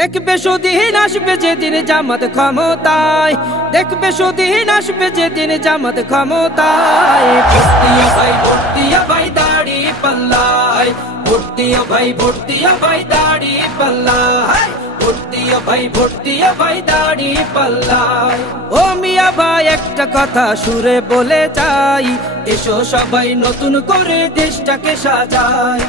দেখবে সুদিন আসবে যেদিন জামাত ক্ষমতায়, দেখবে সুদিন আসবে যেদিন জামাত ক্ষমতায়। ভোট দিও ভাই, ভোট দিও ভাই দাড়ি পাল্লায়, ভোট দিও ভাই, ভোট দিও ভাই দাড়ি পাল্লায়, ভোট দিও ভাই, ভোট দিও ভাই দাড়ি পাল্লায়। ও মিয়া ভাই একটা কথা সুরে বলে যাই, এসো সবাই নতুন করে দেশটাকে সাজাই।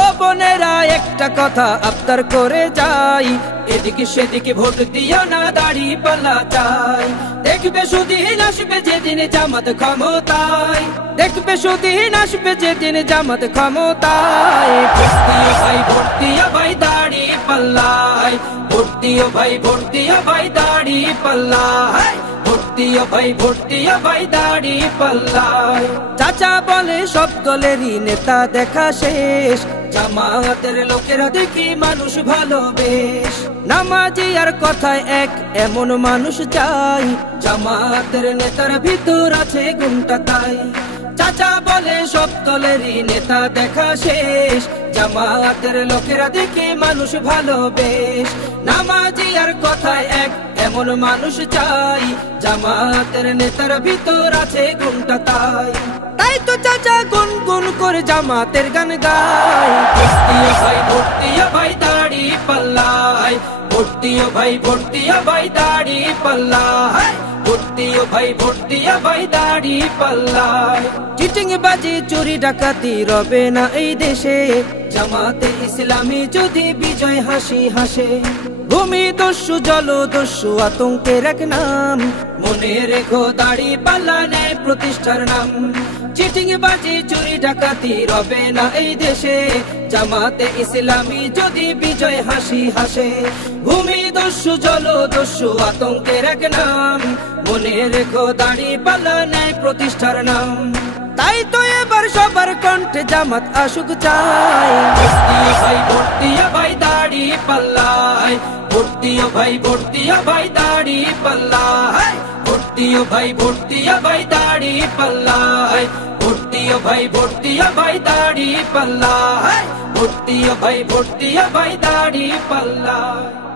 ও বোনেরা একটা কথা আবদার করে যাই, এদিকে সেদিকে ভোট দিও না, দাড়ি পাল্লা চাই। দেখবে সুদিন আসবে যেদিন জামাত ক্ষমতায়, দেখবে সুদিন আসবে যেদিন জামাত ক্ষমতায়। ভোট দিও ভাই, ভোট দিও ভাই দাড়ি পাল্লায়, ভোট দিও ভাই, ভোট দিও ভাই দাড়ি পাল্লায়, ভোট দিও ভাই, ভোট দিও ভাই দাড়ি পাল্লায়। চাচা বলে সব দলেরই নেতা দেখা শেষ, জামাতের লোকেরা দেখি মানুষ ভালো বেশ। নামাজি আর কথায় এক এমন মানুষ চাই, জামাতের নেতার ভিতর আছে গুণটা তাই। চাচা বলে সব দলেরই নেতা দেখা শেষ, জামাতের লোকেরা দেখি মানুষ ভালো বেশ। নামাজি আর কথায় এক এমন মানুষ চাই, জামাতের নেতার ভিতর আছে গুণটা তাই। তাই তো চাচা গুন গুন করে জামাতের গান গায়। ভোট দিও ভাই, ভোট দিও ভাই দাড়ি পাল্লায়, ভোট দিও ভাই, ভোট দিও ভাই দাড়ি পাল্লায়, ভোট দিও ভাই, ভোট দিও ভাই দাড়ি পাল্লায়। চিটিং বাজি চুরি ডাকাতি রবে না এই দেশে, জামাতে ইসলামী যদি বিজয় হাসি হাসে। ভূমি দস্যু জলদস্যু আতঙ্কের এক নাম, মনে রেখো দাড়ি পাল্লা ন্যায় প্রতিষ্ঠার নাম। চিটিং বাজি চুরি ডাকাতি রবে না এই দেশে, জামাতে ইসলামী যদি বিজয় হাসি হাসে। ভূমি দস্যু জলদস্যু আতঙ্কের এক নাম, মনে রেখো দাড়ি পাল্লা ন্যায় প্রতিষ্ঠার নাম। তাই তো এবার সবার কণ্ঠে জামাত আসুক চাই। ভোট দিও ভাই, ভোট দিও ভাই দাড়ি পাল্লায়, ভোট দিও ভাই, ভোট দিও ভাই দাড়ি পাল্লায়, ভোট দিও ভাই, ভোট দিও ভাই দাড়ি পাল্লায়, ভোট দিও ভাই, ভোট দিও ভাই দাড়ি পাল্লায়, ভোট দিও ভাই, ভোট দিও ভাই দাড়ি পাল্লায়।